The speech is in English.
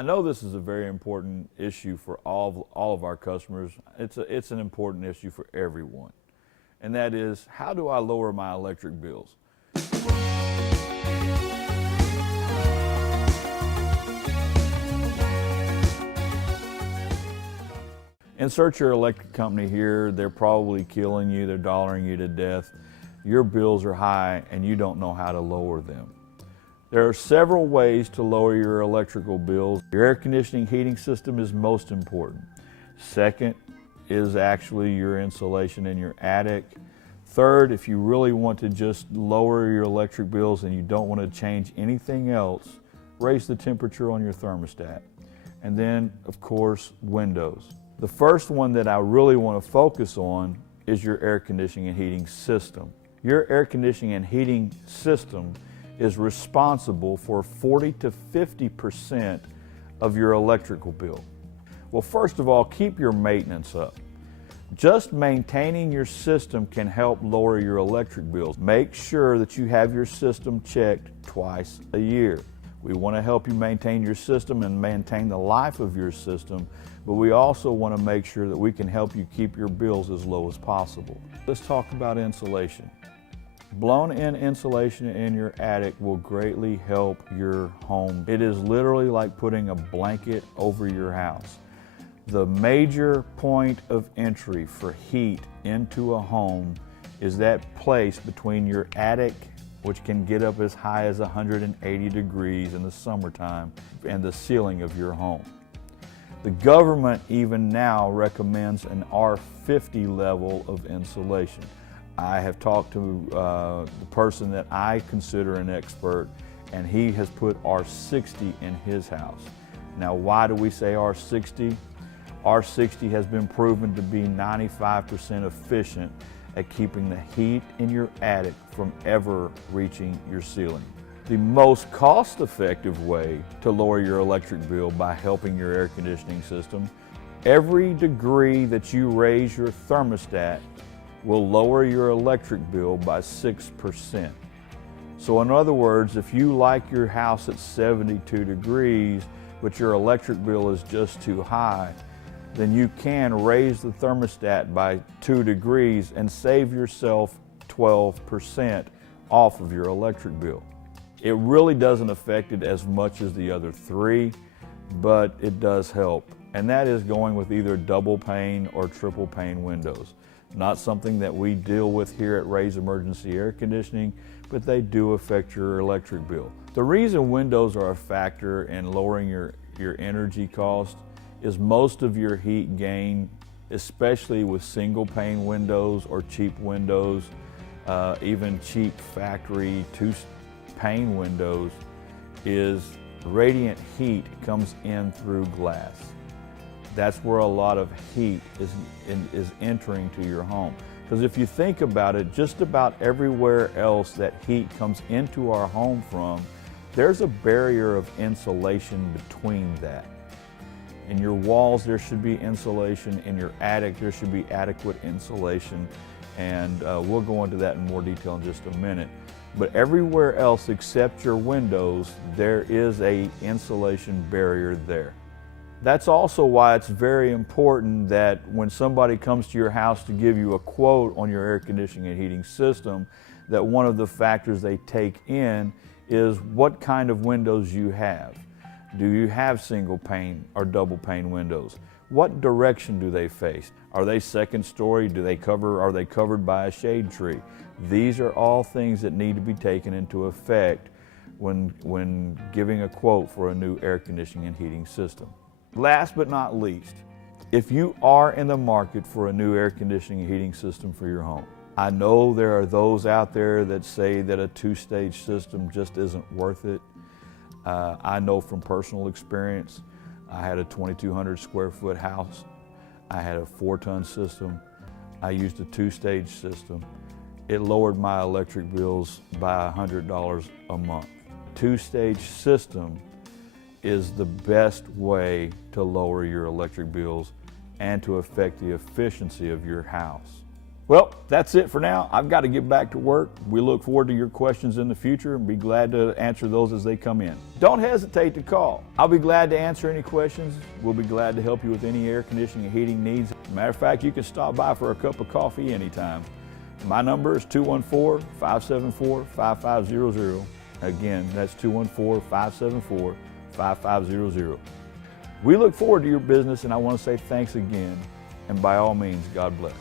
I know this is a very important issue for all of our customers. It's an important issue for everyone. And that is, how do I lower my electric bills? Insert your electric company here. They're probably killing you. They're dollaring you to death. Your bills are high and you don't know how to lower them. There are several ways to lower your electrical bills. Your air conditioning heating system is most important. Second is actually your insulation in your attic. Third, if you really want to just lower your electric bills and you don't want to change anything else, raise the temperature on your thermostat. And then, of course, windows. The first one that I really want to focus on is your air conditioning and heating system. Your air conditioning and heating system is responsible for 40 to 50% of your electrical bill. Well, first of all, keep your maintenance up. Just maintaining your system can help lower your electric bills. Make sure that you have your system checked twice a year. We want to help you maintain your system and maintain the life of your system, but we also want to make sure that we can help you keep your bills as low as possible. Let's talk about insulation. Blown-in insulation in your attic will greatly help your home. It is literally like putting a blanket over your house. The major point of entry for heat into a home is that place between your attic, which can get up as high as 180 degrees in the summertime, and the ceiling of your home. The government even now recommends an R50 level of insulation. I have talked to the person that I consider an expert, and he has put R60 in his house. Now, why do we say R60? R60 has been proven to be 95% efficient at keeping the heat in your attic from ever reaching your ceiling. The most cost-effective way to lower your electric bill by helping your air conditioning system, every degree that you raise your thermostat will lower your electric bill by 6%. So in other words, if you like your house at 72 degrees, but your electric bill is just too high, then you can raise the thermostat by 2 degrees and save yourself 12% off of your electric bill. It really doesn't affect it as much as the other three, but it does help. And that is going with either double pane or triple pane windows. Not something that we deal with here at Ray's Emergency Air Conditioning, but they do affect your electric bill. The reason windows are a factor in lowering your energy cost is most of your heat gain, especially with single pane windows or cheap windows, even cheap factory two-pane windows, is radiant heat comes in through glass. That's where a lot of heat is entering to your home. Because if you think about it, just about everywhere else that heat comes into our home from, there's a barrier of insulation between that. In your walls, there should be insulation. In your attic, there should be adequate insulation. And we'll go into that in more detail in just a minute. But everywhere else except your windows, there is an insulation barrier there. That's also why it's very important that when somebody comes to your house to give you a quote on your air conditioning and heating system, that one of the factors they take in is what kind of windows you have. Do you have single pane or double pane windows? What direction do they face? Are they second story? Are they covered by a shade tree? These are all things that need to be taken into effect when giving a quote for a new air conditioning and heating system. Last but not least, if you are in the market for a new air conditioning and heating system for your home, I know there are those out there that say that a two-stage system just isn't worth it. I know from personal experience, I had a 2,200 square foot house. I had a 4-ton system. I used a two-stage system. It lowered my electric bills by $100 a month. Two-stage system is the best way to lower your electric bills and to affect the efficiency of your house. Well, that's it for now. I've got to get back to work. We look forward to your questions in the future and be glad to answer those as they come in. Don't hesitate to call. I'll be glad to answer any questions. We'll be glad to help you with any air conditioning and heating needs. Matter of fact, you can stop by for a cup of coffee anytime. My number is 214-574-5500. Again, that's 214-574-5500. We look forward to your business, and I want to say thanks again, and by all means, God bless.